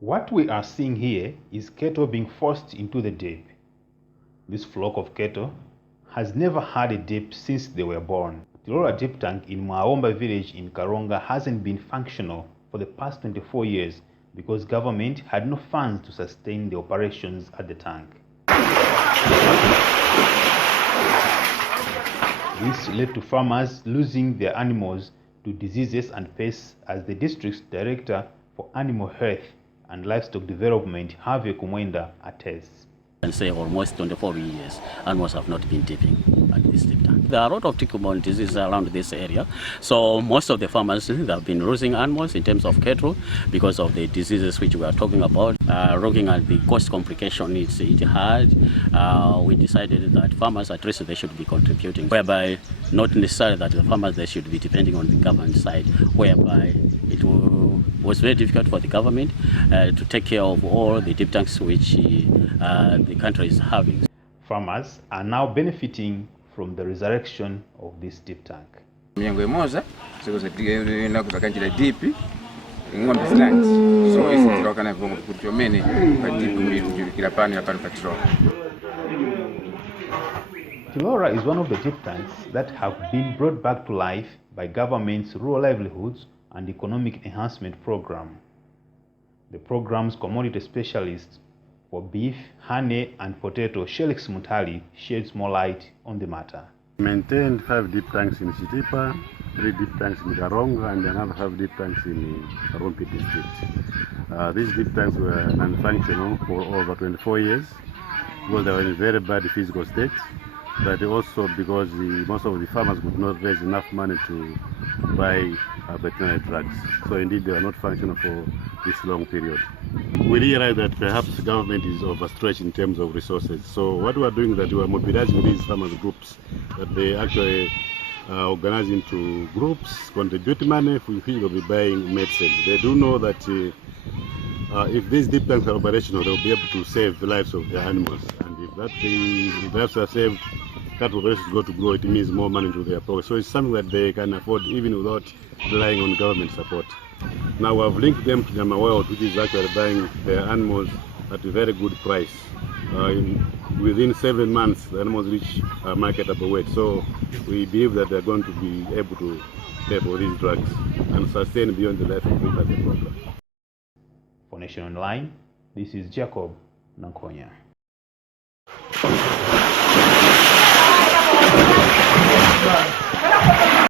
What we are seeing here is cattle being forced into the deep. This flock of cattle has never had a dip since they were born. The Tilora deep tank in Maomba village in Karonga hasn't been functional for the past 24 years because government had no funds to sustain the operations at the tank. This led to farmers losing their animals to diseases and pests, as the district's director for animal health and livestock development, Harvey Kumwenda, attests. And say almost 24 years animals have not been dipping at this deep tank. There are a lot of tick-borne diseases around this area, so most of the farmers have been losing animals in terms of cattle because of the diseases which we are talking about. Looking at the cost complication it had, we decided that farmers at least they should be contributing, whereby not necessarily that the farmers they should be depending on the government side, whereby it was very difficult for the government to take care of all the deep tanks which the country is having. Farmers are now benefiting from the resurrection of this deep tank. Tilora is one of the deep tanks that have been brought back to life by government's Rural Livelihoods and Economic Enhancement Program. The program's commodity specialist for beef, honey and potato, Shelix Mutali, sheds more light on the matter. Maintained 5 deep tanks in Chitipa, 3 deep tanks in Karonga, and another 5 deep tanks in Rompi district. These deep tanks were non-functional for over 24 years because they were in very bad physical state, but also because most of the farmers could not raise enough money to buy veterinary drugs. So indeed they were not functional for this long period. We realize that perhaps the government is overstretched in terms of resources. So what we are doing is that we are mobilizing these farmers groups, that they actually organize into groups, contribute money, we think they'll be buying medicine. They do know that if these deep tanks are operational, they'll be able to save the lives of their animals. And if the lives are saved, cattle operations go to grow, it means more money to their pocket. So it's something that they can afford even without relying on government support. Now we have linked them to Nyama World, which is actually buying their animals at a very good price. Within 7 months, the animals reach marketable weight. So we believe that they're going to be able to pay for these drugs and sustain beyond the life of the program. For Nation Online, this is Jacob Nankonya. Right.